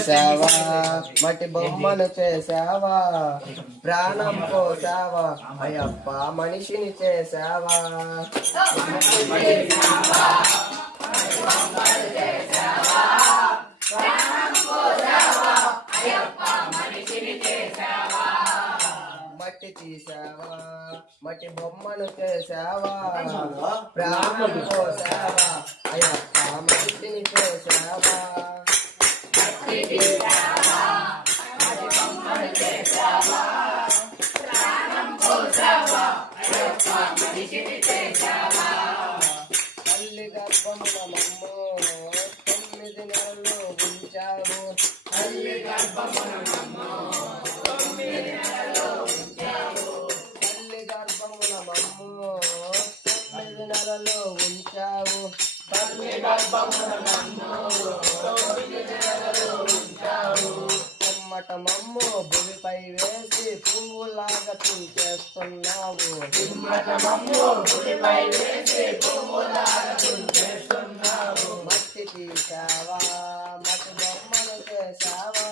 తీసావా మట్టి బొమ్మను చేసావా ప్రాణం పోసావా అయ్యప్ప మనిషిని చేసావా మట్టి తీసావా మట్టి బొమ్మను చేసావా ప్రాణం పోసావా అయ్యప్ప మనిషిని చేసావా తల్లి గర్భమున మమ్ము 9 నెలలు ఉంచావు తల్లి గర్భమున మమ్ము 9 నెలలు ఉంచావు తల్లి గర్భమున మమ్ము 9 నెలలు ఉంచావు తల్లి గర్భమున మమ్ము 9 నెలలు ఉంచావు చెమ్మట మమ్ము భూమిపై వేసి పువ్వులాగా తుంచేస్తున్నావు చెమ్మట మమ్ము భూమిపై వేసి పువ్వులాగా తుంచేస్తున్నావు మట్టి తీసావా మట్టి బొమ్మను చేసావా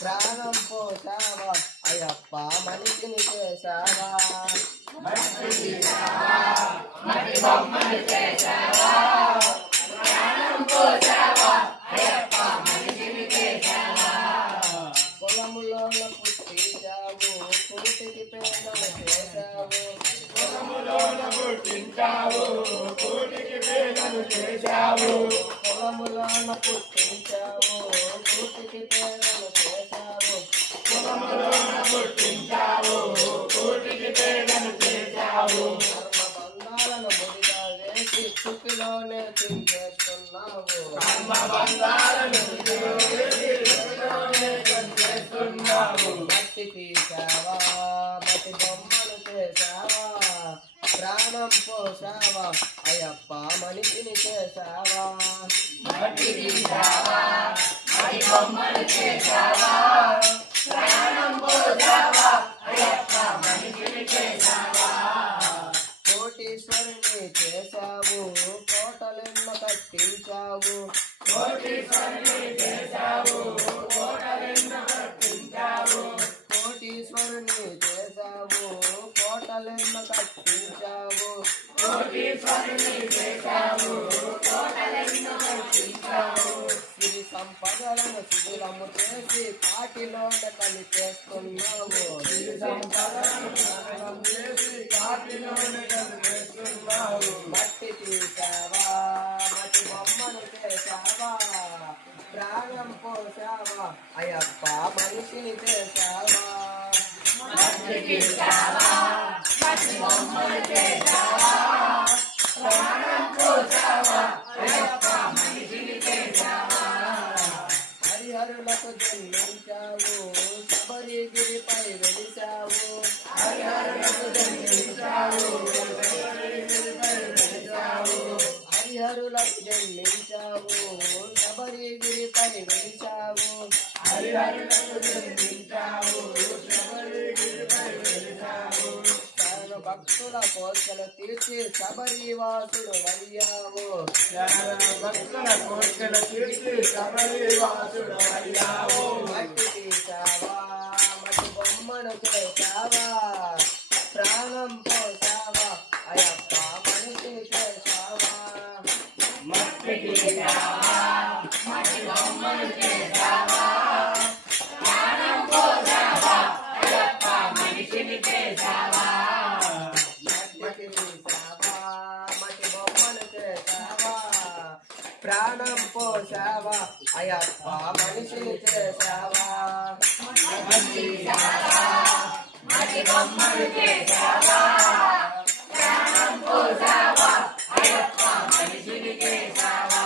ప్రాణం పోసావా అయ్యప్ప మనిషిని చేసావా మట్టి తీసావా మట్టి బొమ్మను చేసావా ప్రాణం పోసావా అయ్యప్ప మనిషిని చేసావా పొలములోన పుట్టించావు కూటికి పేదలు చేశావు పొలములోన పుట్టించావు కూటికి పేదలు చేశావు పొలములోన పుట్టించావు కూటికి పేదలు చేశావు పొలములోన పుట్టించావు కూటికి పేదలు చేశావు బంధాలను ముడిగా వేసి చుక్కిలోనే తించేస్తున్నావు బంధాలను మట్టి తీసావా మట్టి బొమ్మను చేసావా ప్రాణం పోసావా అయ్యప్ప మనిషిని చేసావా మట్టి తీసావా మట్టి బొమ్మను చేసావా ప్రాణం పోసావా అయ్యప్ప మనిషిని చేసావా కోటీశ్వరుని చేసావు కోటలెన్నో కట్టించావు కోటీశ్వరుని చేసావు కోటలెన్నో కట్టించావు కోటీశ్వరుని చేసావు కోటలెన్నో కట్టించావు కోటీశ్వరుని చేసావు కోటలెన్నో కట్టించావు సిరి సంపదలను శిథిలము చేసి కాటిలోనే కలిపేస్తున్నావు సిరి సంపదలను చేసి కాటిలోనే కలిపేస్తున్నావు మట్టి తీసావా మట్టి బొమ్మను చేసావా ప్రాణం పోసావా అయ్యప్ప మనిషిని చేసావా మట్టి తీసావా మట్టి బొమ్మను చేసావా ప్రాణం పోసావా అయ్యప్ప మనిషిని చేసావా హరిహరులకు జన్మించావు శబరిగిరిపై వెలిసావు హరిహరులకు జన్మించావు శబరిగిరిపై వెలిసావు హరిహరులకు జన్మించావు శబరిగిరిపై వెలిసావు హరిహరులకు జన్మించావు శబరిగిరిపై వెలిసావు భక్తుల కోరికలు తీర్చి శబరివాసుడు అయ్యావు భక్తుల కోరికలు తీర్చి శబరివాసుడు అయ్యావు మట్టి తీసావా మట్టి బొమ్మను చేసావా ప్రాణం పోసావా అయ్యప్ప మనిషిని చేసావా మట్టి తీసావా మట్టి బొమ్మను చేసావా ప్రాణం పోసావా అయ్యప్ప మనిషిని చేసావా ప్రాణం పోసావా అయ్యప్ప మనిషిని చేసావా మట్టి బొమ్మను చేసావా ప్రాణం పోసావా అయ్యప్ప మనిషిని చేసావా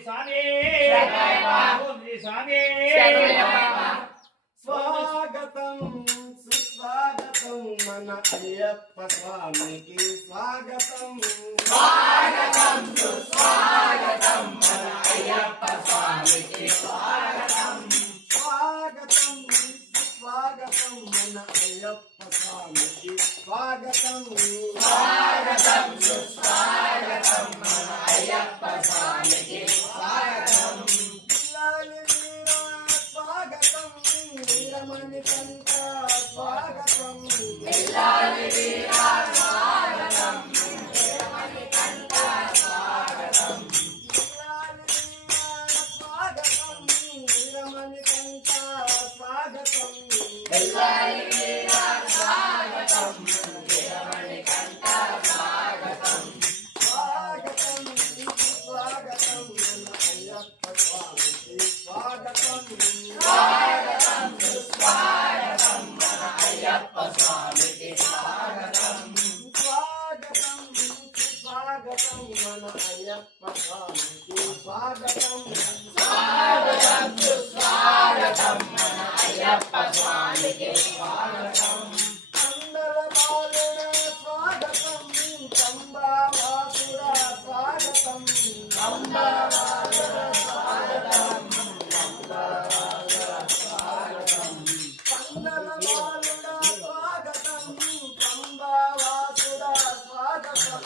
స్వామి ఓం శ్రీ స్వామి స్వాగతం సుస్వాగతం మన అయ్యప్ప స్వామికి స్వాగతం స్వాగతం సుస్వాగతం మన అయ్యప్ప స్వామికి స్వాగతం స్వాగతం సుస్వాగతం మన అయ్యప్ప స్వామికి స్వాగతం స్వాగతం సుస్వాగతం మన అయ్యప్ప స్వామికి స్వాగతం పిల్లాలి వీరా స్వాగతం వీరమణి కంట స్వాగతం పిల్లాలి వీరా స్వాగతం వీరమణి కంఠ స్వాగతం పిల్లాలి వీరా స్వాగతం వీరమణి కంట స్వాగతం పిల్లాలి వీరా స్వాగతం వీరమణి కంఠ స్వాగతం స్వాగతం స్వాగతం మన అయ్యప్ప స్వామికి స్వాగతం స్వాగతం సుస్వాగతం మన అయ్యప్ప స్వామికి స్వాగతం స్వాగతం స్వాగతం మన అయ్యప్ప స్వామికి స్వాగతం స్వాగతం సుస్వాగతం మన అయ్యప్ప స్వామికి స్వాగతం అందల బాలుడ స్వాగతం కంబావాసుర స్వాగతం కంబవాసుర స్వాగతం కంబవాసుర స్వాగతం అందల బాలుడ స్వాగతం కంబావాసుర స్వాగతం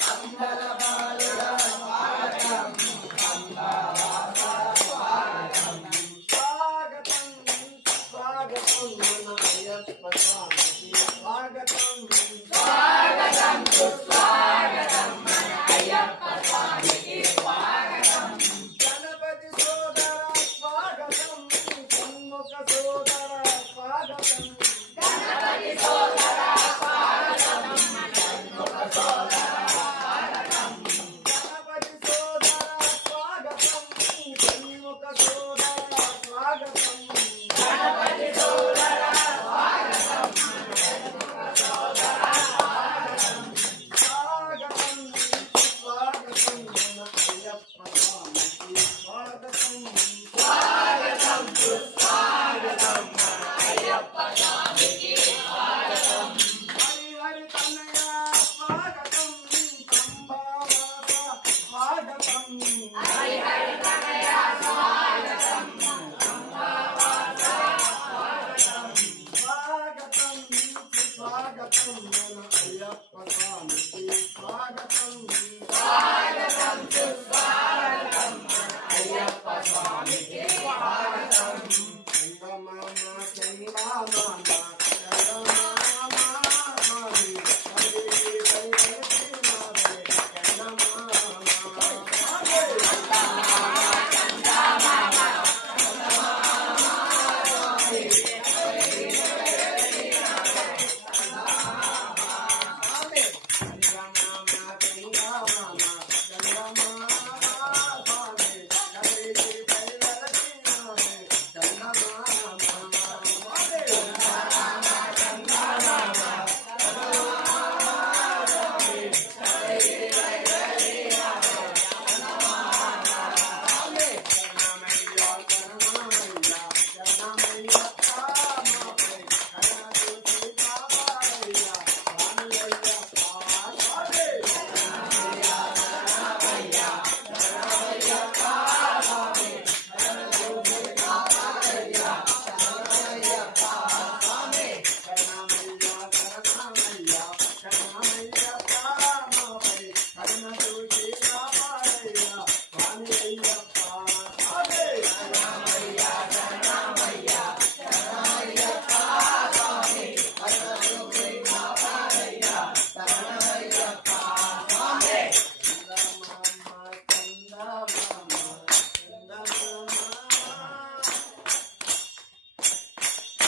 కంబలబాలుడ స్వాగతం కంబవాసుర స్వాగతం స్వాగతం స్వాగతం మన అయ్యప్ప స్వామికి స్వాగతం స్వాగతం సుస్వాగతం మన అయ్యప్ప స్వామికి స్వాగతం గణపతి సోదర స్వాగతం షణ్ముఖ సోదర స్వాగతం గణపతి సోదర స్వాగతం షణ్ముఖ సోదర స్వాగతం గణపతి సోదర స్వాగతం షణ్ముఖ సోదర స్వాగతం గణపతి సోదర స్వాగతం షణ్ముఖ సోదర స్వాగతం స్వాగతం స్వాగతం మన అయ్యప్ప స్వామికి స్వాగతం స్వాగతం సుస్వాగతం మన అయ్యప్ప స్వామికి స్వాగతం హరి తనయ స్వాగతం కంబావాస స్వాగతం హరి హరి తనయ స్వాగతం కంబవాస స్వాగతం స్వాగతం స్వాగతం మన అయ్యప్ప స్వామికి స్వాగతం స్వాగతం సుస్వాగతం మన అయ్యప్ప స్వామికి స్వాగతం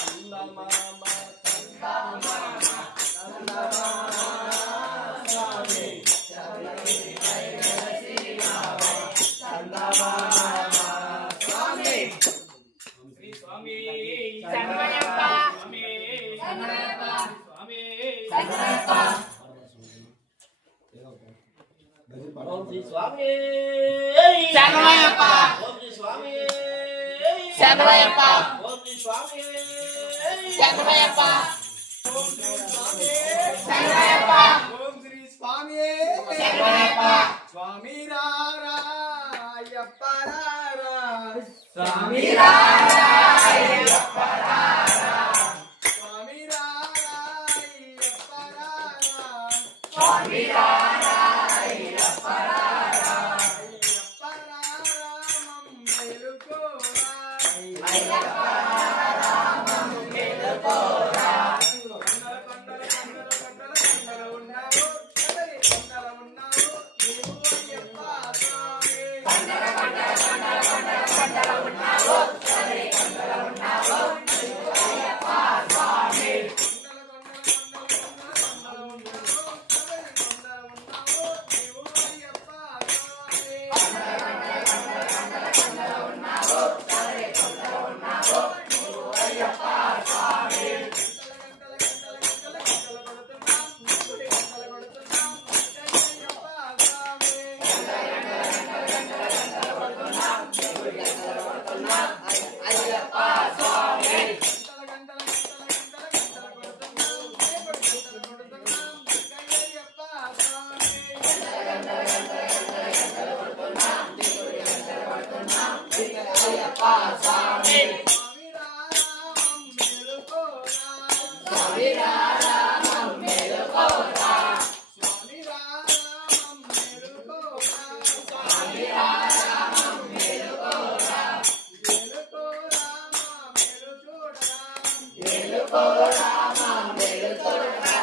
చందమామ చందమామ చందమామ స్వామి హరి హరి ఓం శ్రీ స్వామి శరణమయ్యప్ప ఓం శ్రీ స్వామి శరణమయ్యప్ప ఓం శ్రీ స్వామి శరణమయ్యప్ప ఓం శ్రీ స్వామి శరణమయ్యప్ప ఓం శ్రీ స్వామి శరణమయ్యప్ప స్వామి రారా అయ్యప్ప రారా స్వామి రారా అయ్యప్ప రారా స్వామి రారా అయ్యప్ప రారా స్వామి రారా అయ్యప్ప రారా అయ్యప్ప రారా మమ్మేలుకోరా అయ్యప్ప రారా మమ్మేలుకోరా కొండల ఉన్నావు కదలి కొండల ఉన్నావు నీవు అయ్యప్ప స్వామి కొండల ఉన్నావు సరే కొండల ఉన్నావు నీవు అయ్యప్ప స్వామి ఉన్నావు సరే కొండల ఉన్నావు నీవు అయ్యప్ప స్వామి అయ్యప్ప స్వామి అయ్యప్ప స్వామి స్వామి రారా మమ్మేలుకోరా స్వామి రారా మమ్మేలుకోరా ఏలుకోరా మమ్మేలుకోరా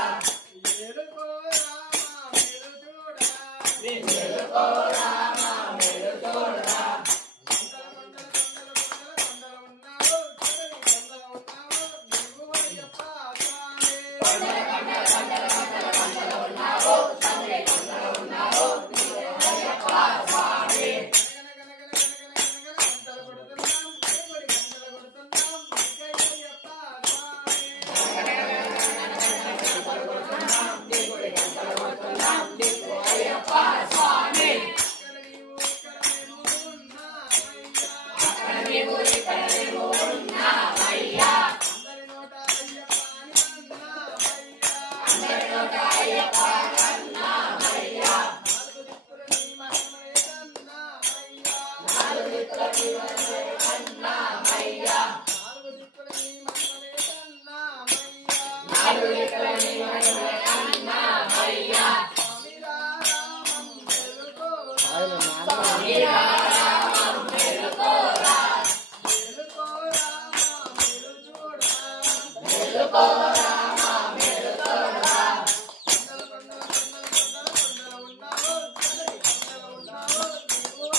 ఏలుకోరా మమ్మేలుకోరా ఉన్నావు సరే కొండల ఉన్నావు నీవు అయ్యప్ప స్వామి నీవు అయ్యప్ప స్వామి అక్కడ నీవు ఇక్కడ నీవు ఉన్నావయ్యా అందరి నోట అయ్యప్ప కన్నావయ్యా నాలుగు దిక్కుల నీవే కన్నావయ్యా నాలుగు దిక్కుల నీవే కన్నావయ్యా స్వామి రారా మమ్మేలుకోరా మేలుకోరా మమ్మేలుకోరా ఉన్నావు సరే కొండల ఉన్నావు నీవు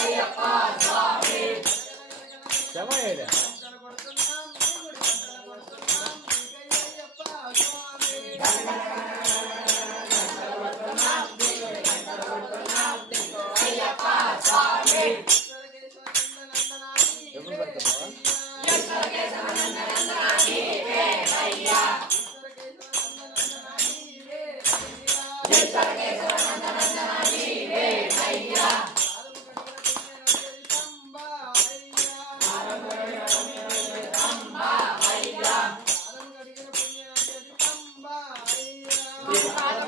అయ్యప్ప స్వామి అయ్యప్ప స్వామి నీవే అయ్యా నీవే అయ్యా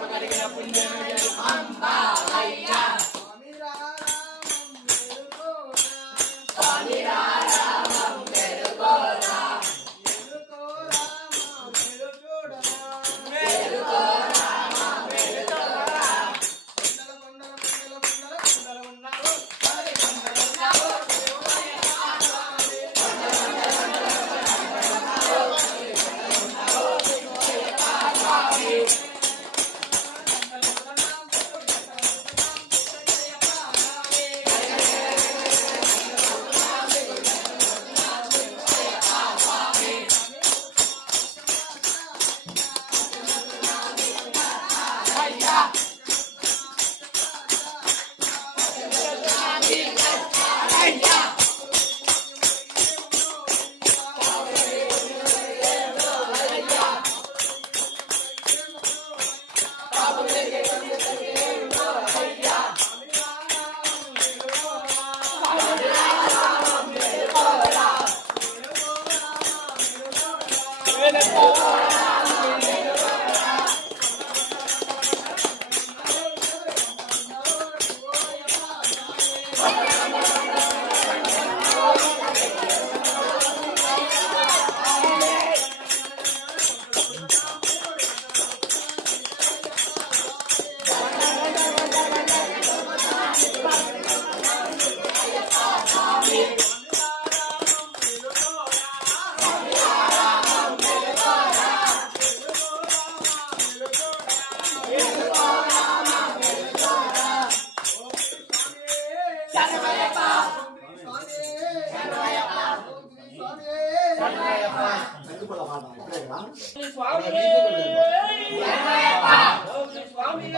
కలిగిన పుణ్యం అంబా అయ్యా స్వామి రారా మమ్మేలుకోరా మేలుకోరా మమ్మేలుకోరా స్వామి స్వామి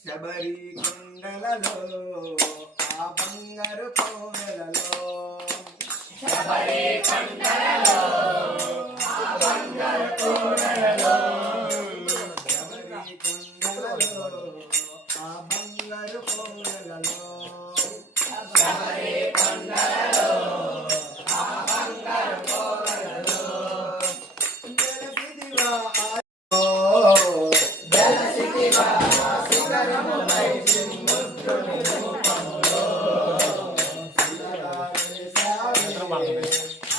శబరి కొండలలో ఆ బంగారు కోవెలలో శబరి కొండలలో ఆ బంగారు కోవెలలో శబరి కొండలలో ఆ బంగారు కోవెలలో శబరి కొండలలో ఆ బంగారు కోవెలలో వెలసిదివా వెలసిదివా శిఖరముపై చిన్ముద్రుని రూపములో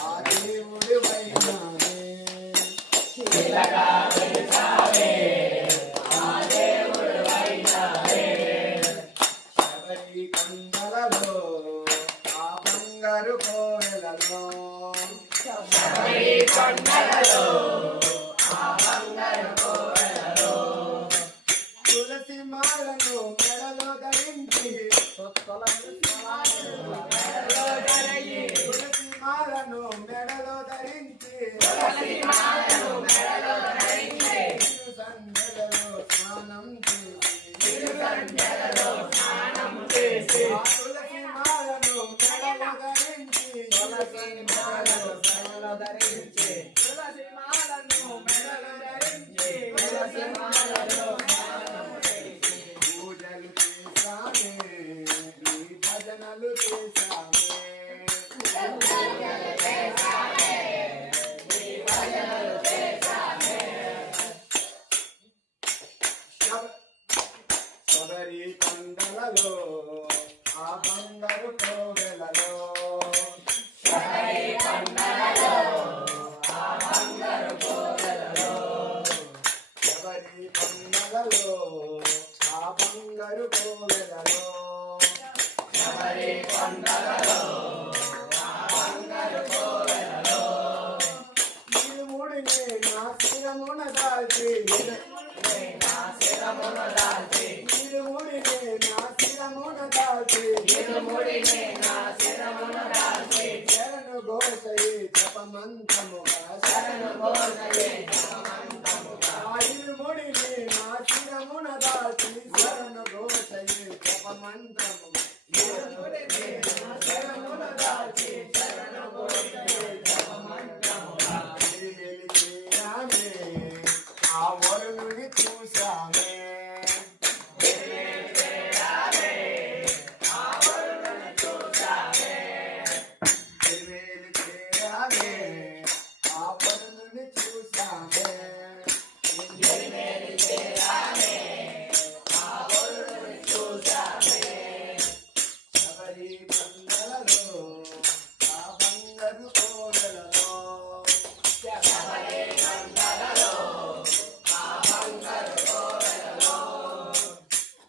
ఆ దేవుడి వైనానే శిలగా వెలిసావే ఆ దేవుడు వైనావే శబరి కొండలలో ఆ బంగారు కోవెలలో శబరి కొండలలో ఆ బంగారు కోవెలలో తులసి మాలను మెడలో ధరించి తులసి మాలను మెడలో ధరించి సంధ్యలలో స్నానం చేసి ఆ తులసి మాలను మెడలో ధరించి తులసి మాలను మెడలో ధరించి పూజలు చేశామే నీ భజనలు చేశామే శబరి కొండలలో ఆ బంగారు కోవెలలో శబరి కొండలలో ఆ బంగారు కోవెలలో శబరి కొండలలో ఆ బంగారు కోవెలలో శబరి కొండలలో ఆ బంగారు కోవెలలో ఇరుముడిని నా శిరమున దాల్చి నా శిరమున దాల్చి ఇరుముడిని నా శిరమున దాల్చి ఇరుముడిని నా శిరమున దాల్చి శరణు ఘోషయి జపమంత్రముగా శరణు ఘోషయే జపమంత్రముగా ఆ ఇరుముడిని నా శిరమున దాల్చి శరణు ఘోషయి జపమంత్రముగా ఇరుముడిని నా శిరమున దాల్చి శరణు ఘోషయి జపమంత్రముగా తిరిగెలి చేరామే ఆ వరుణుని చూసామే తిరిగెలి చేరామే ఆ వరుణుని చూసామే శబరి కొండలలో ఆ బంగారు కోవెలలో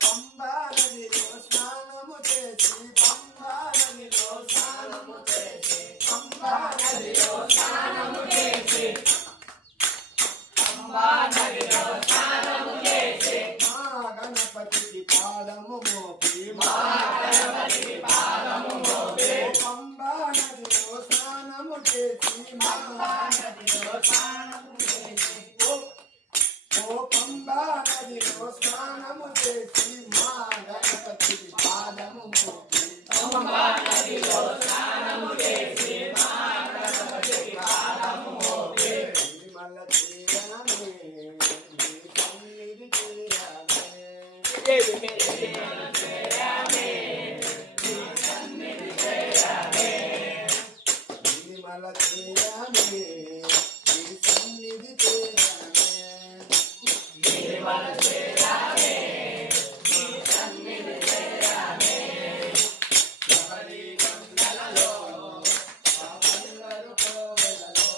పంబా నదిలో స్నానము చేసి పంబా నదిలో స్నానము చేసి పంబా నదిలో స్నానము చేసి అంబా నదిలో స్నానము చేసి మా గణపతికి పాదము మోపి మా గణపతికి పాదము మోపి పంబా నదిలో స్నానము చేసి మా నదిలో స్నానము చేసి ఓ పంబా నదిలో స్నానము చేసి మా గణపతికి పాదము మోపి అంబా నదిలో స్నానము చేసి మా గణపతికి పాదము మోపి తిరుమల తీరమే నీ సన్నిధి తీరమే చేరామే నీ సన్నిధి చేరామే తిరుమల సేవల చేయాలి నీ సన్నిధి చేరానే శబరి కొండలలో ఆ బంగారు కోవెలలో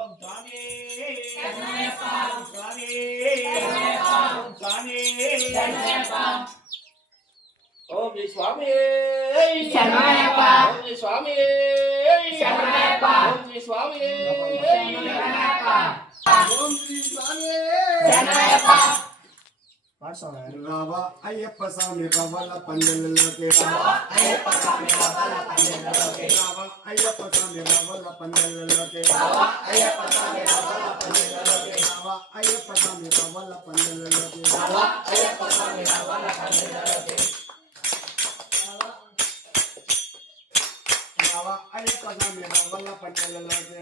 ఓం స్వామి ఓం స్వామి ఓం స్వామి ఓం శ్రీ స్వామి శరణయ్యప్ప. ఓం శ్రీ స్వామి శరణయ్యప్ప. ఓం శ్రీ స్వామి ఓం శ్రీ స్వామి శరణయ్యప్ప. రావ అయ్యప్ప స్వామి రవ్వల పందెలలోకి రావ అయ్యప్ప స్వామి రవ్వల పందిళ్ళలోకి. రావ అయ్యప్ప స్వామి రవ్వల పందెలలోకి అయ్యప్ప స్వామి రవ్వల పందిళ్ళలోకి. రావ అయ్యప్ప స్వామి రవ్వల పందెలలోకి అయ్యప్ప స్వామి రవ్వల పందిళ్ళలోకి. రావ అయ్యప్ప స్వామి రవ్వల పందెలలోకి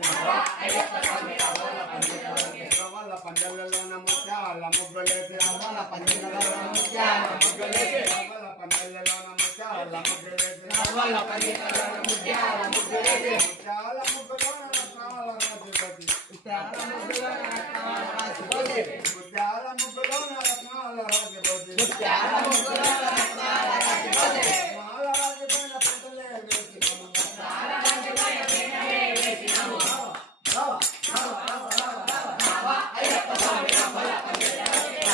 అయ్యప్ప స్వామి రవ్వల పందిళ్ళలోకి. రవ్వల పందెలలోన ముత్యాల ముగ్గులేసి రవ్వల పందిళ్ళలోన ముత్యాల ముగ్గులేసి. రవ్వల పందెలలోన ముత్యాల ముగ్గులేసి రవ్వల పందిళ్ళలోన ముత్యాల ముగ్గులేసి. ముత్యాల ముగ్గులోన రత్నాల రాజుపతి ముత్యాల ముగ్గులోన రత్నాల రాజుపతి. ముత్యాల ముగ్గులోన రత్నాల రాజుపతి ముత్యాల ముగ్గులోన రత్నాల రాజుపతి. మాల రాజుపైన పెట్టలే వేసినాము మాల రాజుపైన పెట్టలే వేసినాము. అయ్యప్ప స్వామి రవ్వల పందిళ్ళలోకి.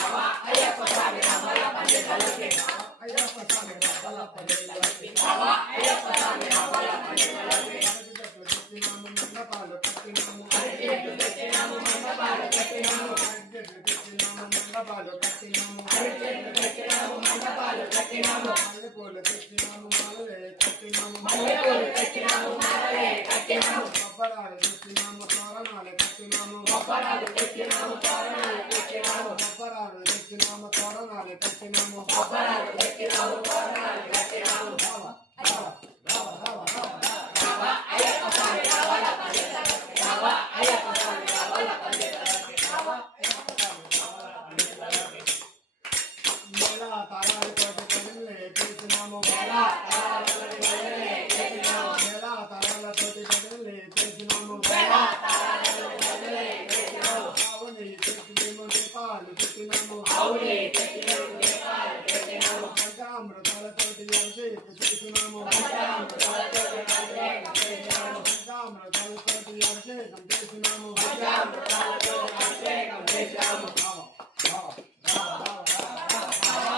అయ్యప్ప స్వామి రవ్వల పందిళ్ళలోకి. అయ్యప్ప స్వామి రవ్వల పందెలలోకి అయ్యప్ప స్వామి రవ్వల పందిళ్ళలోకి. తెచ్చినాము మండపాలు కట్టినాము అరటిచెట్లు తెచ్చినాము, మండపాలు కట్టినాము. అరటిచెట్లు తెచ్చినాము మండపాలు కట్టినాము అరటిచెట్లు తెచ్చినాము, మండపాలు కట్టినాము. మల్లెపూలు తెచ్చినాము మాలలే కట్టినాము మల్లెపూలు తెచ్చినాము, మాలలే కట్టినాము. కొబ్బరాలు తెచ్చినాము తోరణాలు కట్టినాము కొబ్బరాలు తెచ్చినాము, తోరణాలు కట్టినాము. కొబ్బరాలు తెచ్చినాము తోరణాలు కట్టినాము కొబ్బరాలు తెచ్చినాము, తోరణాలు కట్టినాము. అయ్యప్ప స్వామి రవ్వల పందిళ్ళలోకి. అయ్యప్ప స్వామి రవ్వల పందిళ్ళలోకి. నెల తాళాలు తోటి పనులే చేసినాము ఎలా తాళాలతోటి బయలులే చేసినాము. నెల తాళాలతోటి పనులే చేసినాము ఎలా తాళాలతోటి బయలులే చేసినాము. ఆవుని తెచ్చినేమో దీపాలు పెట్టినాము ఆవుని తెచ్చినాము, దీపాలు పెట్టినాము. పంచామృతాలతోటి అభిషేకం చేసినాము పంచామృతాలతోటి అభిషేకం చేసినాము. పంచామృతాలతోటి అభిషేకం చేసినాము పంచామృతాలతోటి అభిషేకం చేసినాము.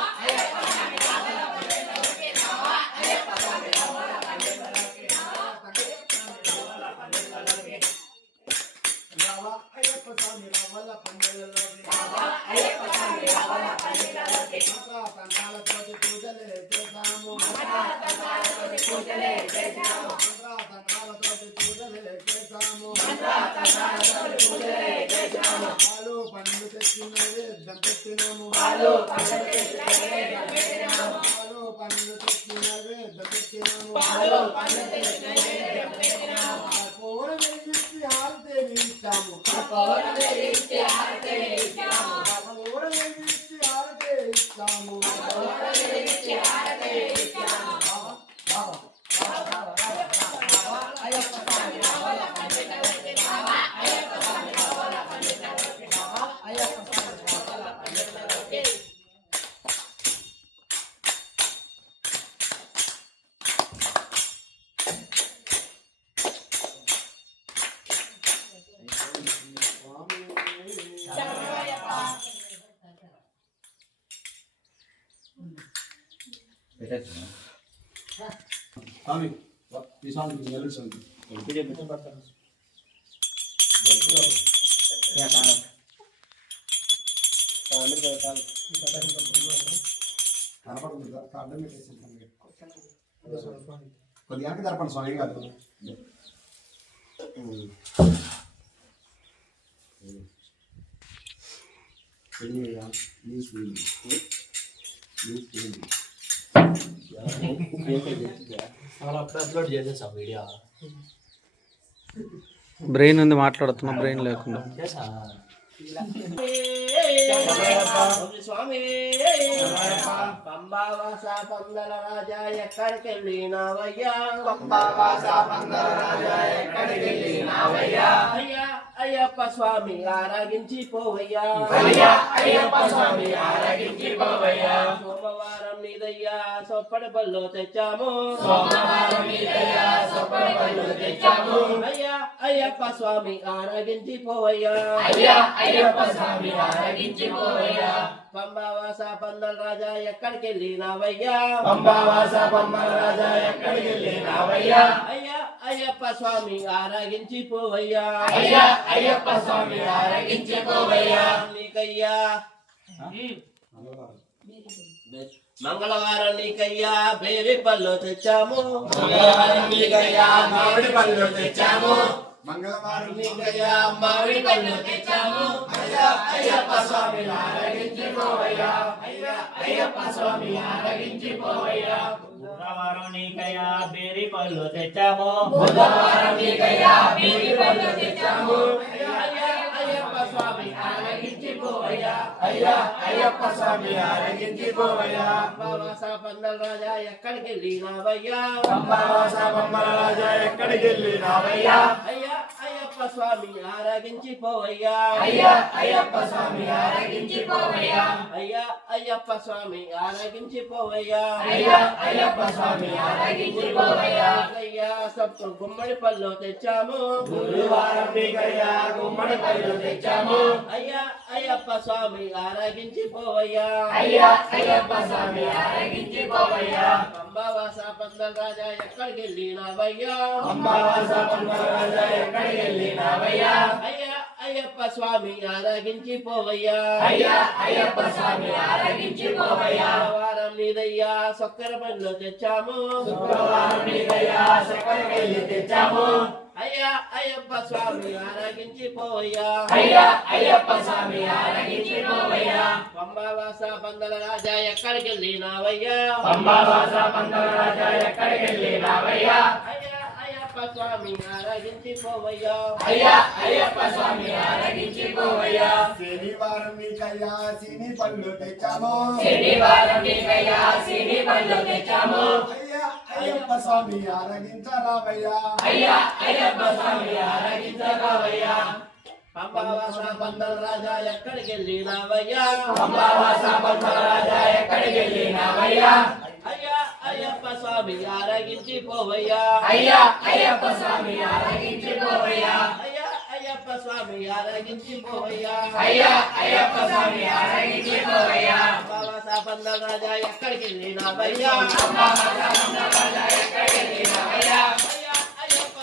అయ్యప్ప స్వామి రవ్వల పందిళ్ళలోకి. అయ్యప్ప స్వామి రవ్వల పందిళ్ళలోకి. రావ అయ్యప్ప స్వామి రవ్వల పండుగలోకి అయ్యప్ప స్వామి రవ్వల పందిళ్ళలోకి. తంత్రాలతోటి పూజలే చేశాము తంత్రాలతోటి పూజలే చేసినాము. తంత్రాలతోటి పూజలే చేశాము తంత్రాలతోటి పూజలే చేసినాము. పాలు పండ్లు తెచ్చి నైవేద్యం పెట్టినాము పాలు పండ్లు తెచ్చి నైవేద్యం పెట్టినాము. పాలు పండ్లు తెచ్చి నైవేద్యం పెట్టినాము పాలు పండ్లు తెచ్చి నైవేద్యం పెట్టినాము. పూర వెలిగించి హారతి ఇచ్చాము కర్పూరం వెలిగించి హారతి ఇచ్చాము. పూర వెలిగించి హారతి ఇచ్చాము కర్పూరం వెలిగించి హారతి ఇచ్చాము. అయ్యప్ప స్వామి రవ్వల పందిళ్ళలోకి. అయ్యప్ప స్వామి రవ్వల పందిళ్ళలోకి. అయ్యప్ప స్వామి రవ్వల పందిళ్ళలోకి. శరణయ్యప్ప. స్వామి ఈ స్వామి నెలలు స్వామి కొద్దిగా జరపండి స్వామి ఏం కాదు అప్లోడ్ చేసేసా వీడియో బ్రెయిన్ ఉంది మాట్లాడుతున్నా బ్రెయిన్ లేకుండా స్వామి పంబావాస పందల రాజా ఎక్కడికి వెళ్ళినావయ్యా అయ్యా అయ్యప్ప స్వామి ఆరాగించి పోవయ్యా సోమవారం నీదయ్యా సొప్పడి పళ్ళు తెచ్చాము అయ్యా అయ్యప్ప స్వామి ఆరాగించి పోవయ్యా పంబావాస పందల రాజా ఎక్కడికి వెళ్ళినావయ్యా అయ్యా అయ్యప్ప స్వామి ఆరాగించి పోవయ్యా నీకయ్యా మంగళవారం నీకయ్యా బేరి పళ్ళు తెచ్చాము మంగళవారం నీకయ్యా మామిడి పళ్ళు తెచ్చాము అయ్యప్ప స్వామి ఆరగించి పోవయ్యా అయ్యప్ప స్వామి ఆరగించి పోవయ్యా బుధవారం నీకయ్యా బేరి పళ్ళు తెచ్చాము అయ్యప్ప స్వామి ఆరగించి పోవయ్యా అయ్యప్ప స్వామి ఆరగించి పోవయ్యా పంబావాస పందల రాజా ఎక్కడికి వెళ్ళినావయ్యా రాజా ఎక్కడికి వెళ్ళినావయ్యా అయ్యా అయ్యప్ప స్వామి ఆరగించి పోవయ్యా అయ్యప్ప స్వామి ఆరగించి పోవయ్యా అయ్యా అయ్యప్ప స్వామి ఆరగించి పోవయ్యా అయ్యప్ప స్వామి ఆరగించి పోవయ్యా అయ్యా సొప్పు గుమ్మడి పళ్ళు తెచ్చాము గురువారం నీకయ్యా గుమ్మడి పళ్ళు తెచ్చాము అయ్యా అయ్యప్ప స్వామి ఆరగించి పోవయ్యా అయ్యప్ప స్వామి ఆరగించి పోవయ్యా పంబావాస పందల రాజా ఎక్కడికి వెళ్ళినావయ్యా రాజా ఎక్కడికి వెళ్ళినావయ్యా అయ్యా అయ్యప్ప స్వామి ఆరగించి పోవయ్యా అయ్యప్ప స్వామి ఆరగించి పోవయ్యా వారం నీదయ్యా సొక్కర పండ్లు తెచ్చాము శుక్రవారం నీకయ్యా చక్కెరకెళ్ళి తెచ్చాము అయ్యా అయ్యప్ప స్వామి ఆరగించి పోవయ్యా అయ్యప్ప స్వామి ఆరగించి పోవయ్యా పంబావాస పందల రాజా ఎక్కడికి వెళ్ళినావయ్యా రాజా ఎక్కడికి వెళ్ళినావయ్యా అయ్యా అయ్యప్ప స్వామి ఆరగించి పోవయ్యా అయ్యప్ప స్వామి ఆరగించి పోవయ్యా శనివారం నీకయ్యా సిని పళ్ళు తెచ్చాము అయ్యప్ప స్వామి ఆరగించరావయ్యా పంబావాస పందల రాజా ఎక్కడికి వెళ్ళినావయ్యా అయ్యా అయ్యప్ప స్వామి ఆరగించి పోవయ్యా అయ్యప్ప స్వామి ఆరగించి పోవయ్యా అయ్యా అయ్యప్ప స్వామి ఆరగించి పోవయ్యా అయ్యప్ప స్వామి ఆరగించి పోవయ్యా పంబావాస పందల రాజా ఎక్కడికి వెళ్ళినావయ్యా అయ్యా అయ్యప్ప స్వామి ఆరగించి పోవయ్యా పంబావాస పందల రాజా ఎక్కడికి వెళ్ళినావయ్యా అయ్యప్ప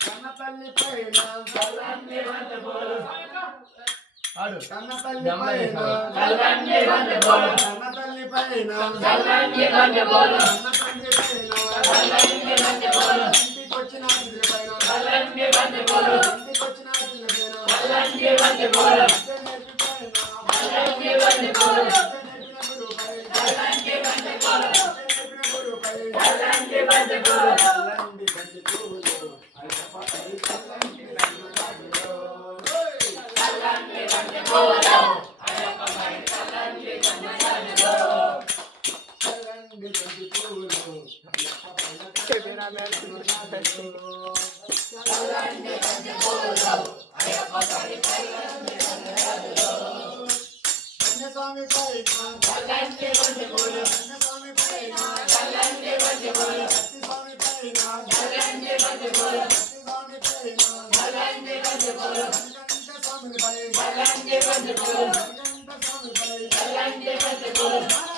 కన్నతల్లి పైన ఆడు కన్నతల్లి పైన చల్లని వందెబోలు కన్నతల్లి పైన చల్లని వందెబోలు కన్నతల్లి పైన చల్లని వందెబోలు ఇంటికొచ్చిన అతిథుల పైన చల్లని వందెబోలు ఇంటికొచ్చిన అతిథుల పైన చల్లని వందెబోలు చల్లని వందెబోలు చల్లని వందెబోలు చల్లని వందెబోలు చల్లని వందెబోలు స్వామి పైన చల్లని వందెబోలు స్వామి పైన చల్లని వందెబోలు స్వామి పైన చల్లని వందెబోలు స్వామి పైన చల్లని వందెబోలు స్వామి పైన చల్లని వందెబోలు స్వామి పైన చల్లని వందెబోలు చల్లని వందెబోలు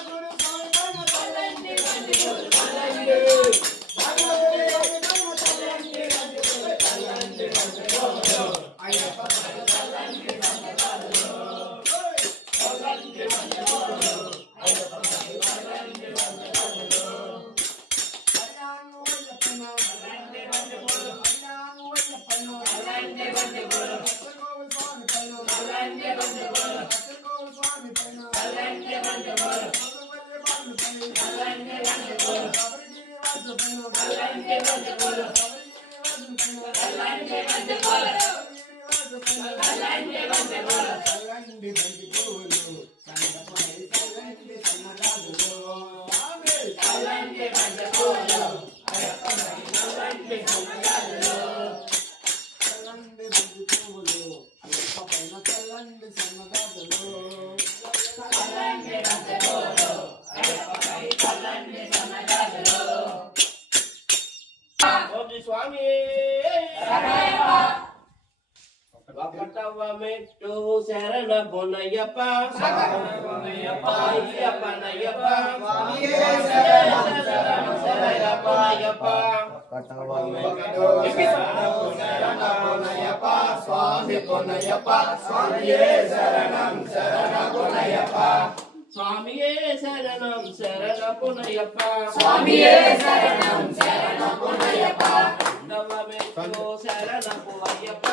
చల్లని స్వామి ఒకటవ మెట్టు శరణ పొన్నయ్యప్ప అయ్యప్ప నయ్యప్ప శరణ పొన్నయ్యప్ప స్వామి పొన్నయ్యప్ప స్వామియే శరణం శరణ పొన్నయ్యప్ప స్వామియే శరణం శరణ పొన్నయ్యప్ప స్వామియే శరణం శరణ పొన్నయ్యప్ప ఒకటవ మెట్టు శరణ పొన్నయ్యప్ప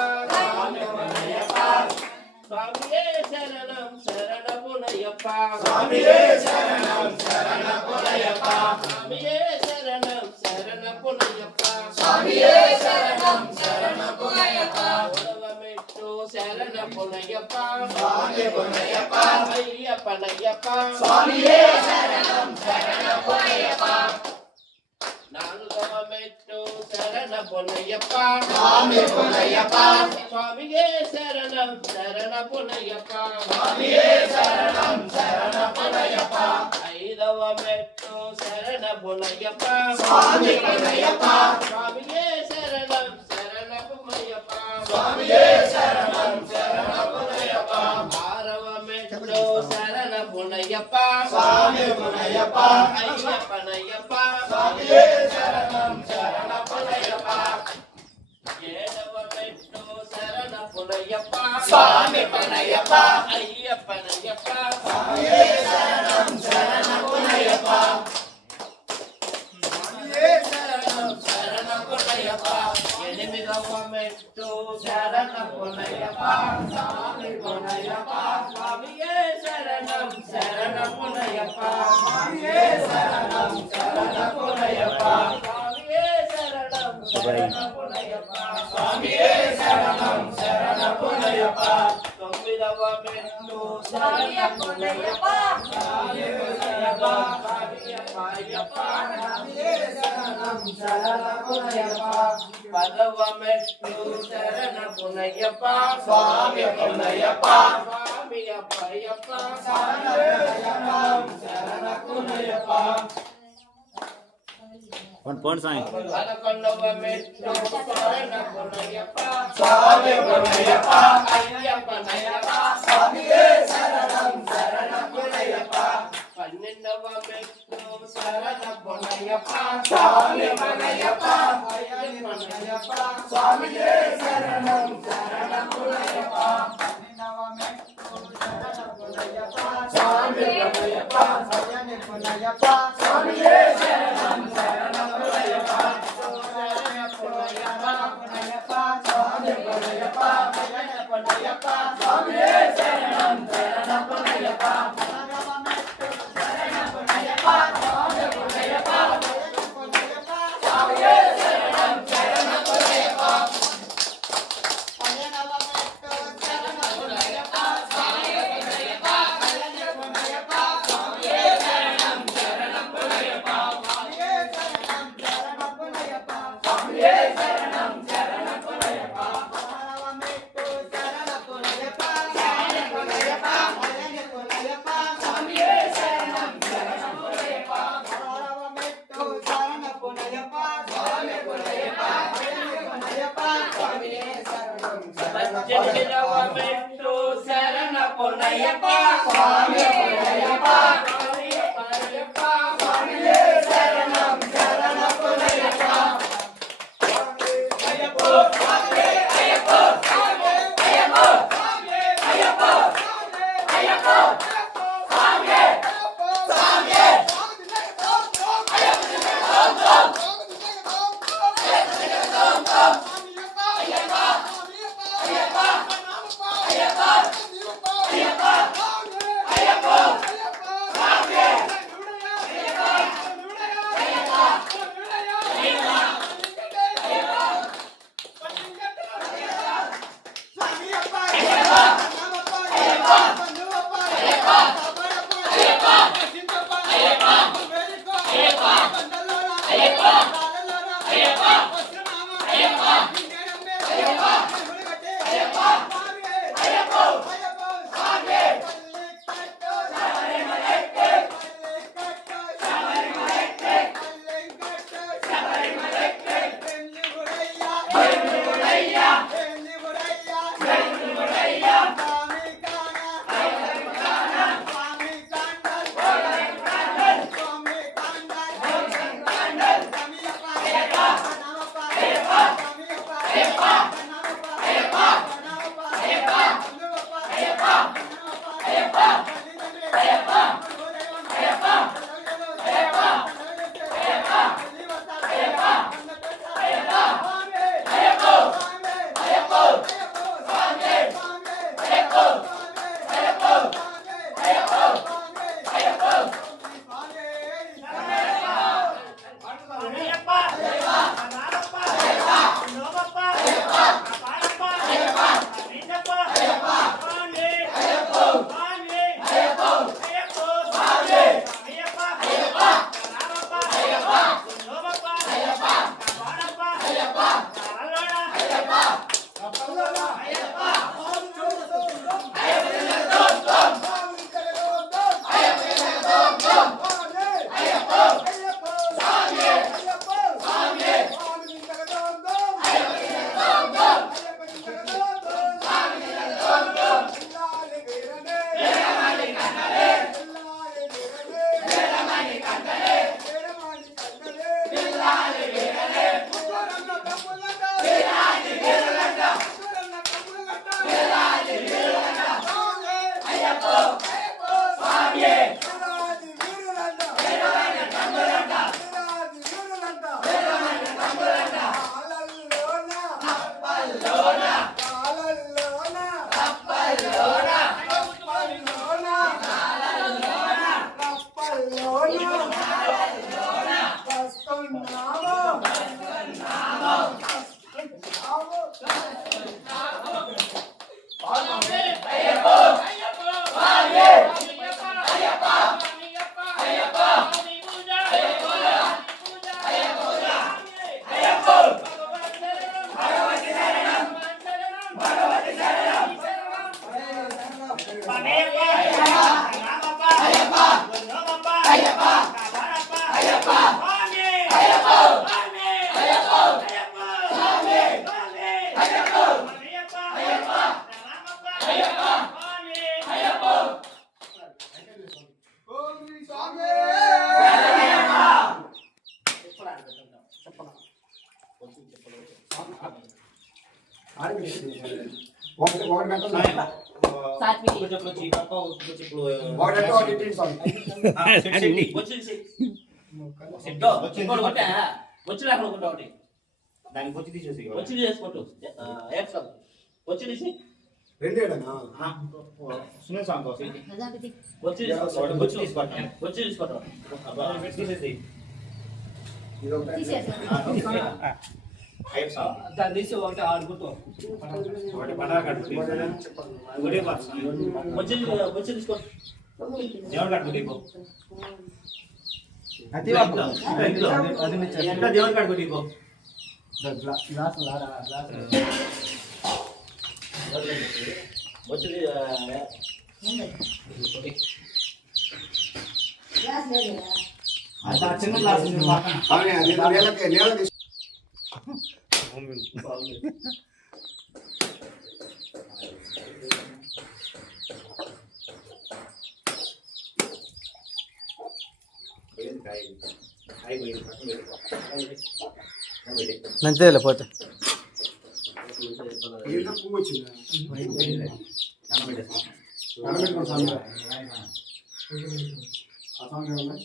స్వామియే శరణం శరణ పొన్నయ్యప్ప స్వామియే శరణం శరణ పొన్నయ్యప్ప స్వామియే శరణం శరణ పొన్నయ్యప్ప స్వామియే శరణం శరణ పొన్నయ్యప్ప ఒకటవ మెట్టు శరణ పొన్నయ్యప్ప స్వామి పొన్నయ్యప్ప అయ్యప్ప నయ్యప్ప స్వామియే శరణం శరణ పొన్నయ్యప్ప నాలుగవ మెట్టు శరణ పొన్నయ్యప్ప స్వామి పొన్నయ్యప్ప స్వామియే శరణం శరణ పొన్నయ్యప్ప స్వామియే శరణం శరణ పొన్నయ్యప్ప ఐదవ మెట్టు శరణ పొన్నయ్యప్ప స్వామి పొన్నయ్యప్ప స్వామియే శరణం శరణ పొన్నయ్యప్ప స్వామియే శరణం శరణ పొన్నయ్యప్ప ఆరవ మెట్టు శరణ పొన్నయ్యప్ప స్వామి పొన్నయ్యప్ప అయ్యప్ప నయ్యప్ప స్వామియే శరణం శరణ పొన్నయ్యప్ప ఏడవ మెట్టు శరణ పొన్నయ్యప్ప స్వామి పొన్నయ్యప్ప అయ్యప్ప నయ్యప్ప స్వామియే శరణం శరణ పొన్నయ్యప్ప స్వామియే శరణం శరణ పొన్నయ్యప్ప ఎనిమిదవ మెట్టు శరణ పొన్నయ్యప్ప స్వామి పొన్నయ్యప్ప స్వామియే శరణం శరణ పొన్నయ్యప్ప స్వామియే శరణం శరణ పొన్నయ్యప్ప స్వామియే శరణం శరణ పొన్నయ్యప్ప స్వామియే శరణం శరణ పొన్నయ్యప్ప తొమ్మిదవ మెట్టు స్వామి శరణ పొన్నయ్యప్ప స్వామియే శరణం శరణ పొన్నయ్యప్ప పదవ మెట్టు శరణ పొన్నయ్యప్ప స్వామి పొన్నయ్యప్ప స్వామి అప్పయ్యప్ప శరణం శరణ పొన్నయ్యప్ప పోండి సాయి పదకొండవ మెట్టు శరణ పొన్నయ్యప్ప స్వామి పొన్నయ్యప్ప అయ్యప్ప నయ్యప్ప స్వామియే శరణం శరణ పొన్నయ్యప్ప 12వ మెట్టు శరణమయ్యప్ప స్వామి పొన్నయ్యప్ప పొన్నయ్యప్ప స్వామియే శరణం శరణమయ్యప్ప 12వ మెట్టు శరణమయ్యప్ప స్వామి పొన్నయ్యప్ప పొన్నయ్యప్ప స్వామియే శరణం శరణమయ్యప్ప పొన్నయ్యప్ప స్వామి పొన్నయ్యప్ప పొన్నయ్యప్ప స్వామియే శరణం శరణమయ్యప్ప పద్దెనిమిదవ మెట్టు శరణ పొన్నయ్యప్ప స్వామి పొన్నయ్యప్ప పొన్నయ్యప్ప స్వామియే శరణం శరణ పొన్నయ్యప్ప అయ్యప్ప స్వామి అయ్యప్ప స్వామి అయ్యప్ప స్వామి అయ్యప్ప అయ్యప్ప స్వామి స్వామి ఓం శ్రీ ఒకటి పెట్టండి. కొంచెం కొంచెం ఈ పక్క, కొంచెం ఇప్పుడు ఒకటి అంటే ఒకటి ఇట్టిండి స్వామి. దానికి వచ్చి తీసేసి రెండు ఏడనా? సునీల్ స్వామి కోసం తీసేసి ఇది ఒకటి. అయ్యప్ప స్వామి దాన్ని తీసి ఒకటి ఆడుకుంటాం. ఒకటి పండగ కట్టు ఒకటే పాస్ దేవుడు కట్టు దీపో ఎంత దేవుడు కట్టు దీపో చిన్న గ్లాస్ అవునే, అది నీళ్ళ తీసు. మంచిదే పోతే ఏదో పువ్వు వచ్చిందా? కనబెట్టుకోండి స్వామి. ఆ స్వామి ఏమన్నా?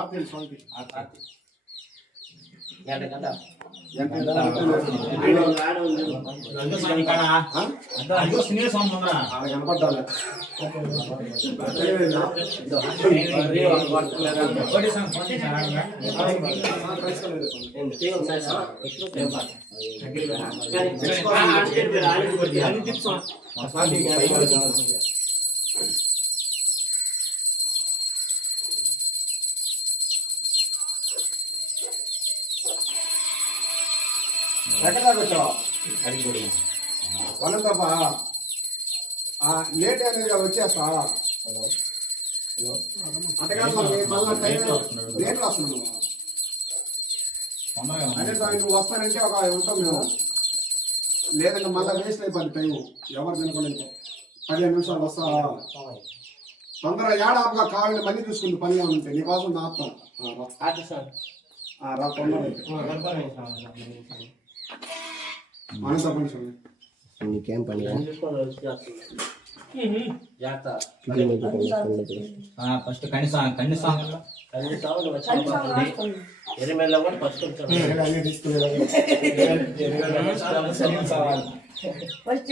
ఆర్తి స్వామికి. సునీల్ స్వామి ఉన్నా కనపడ్డాలి. ఎక్కడ వచ్చావా? వన్ తప్ప లేట్ అనేది వచ్చేస్తా. హలో హలో అంతేకాదు మళ్ళీ టైం లేట్ వస్తున్నాము. అదే సార్ నువ్వు వస్తానంటే ఒక ఉంటాం మేము, లేదంటే మళ్ళీ వేస్ట్ అయిపోయింది టైం. ఎవరు తినకుండా 15 నిమిషాలు వస్తా. తొందరగా ఏడాపుగా కావాలని మళ్ళీ చూసుకుంది పనిగా ఉంటే నీకోసం నాపుతాం. రా తొందరగా మనసు తప్పని నీకేం పని ఫస్ట్ కనీసం ఎరిమెల్లో కూడా ఫస్ట్ అన్ని తీసుకునే ఫస్ట్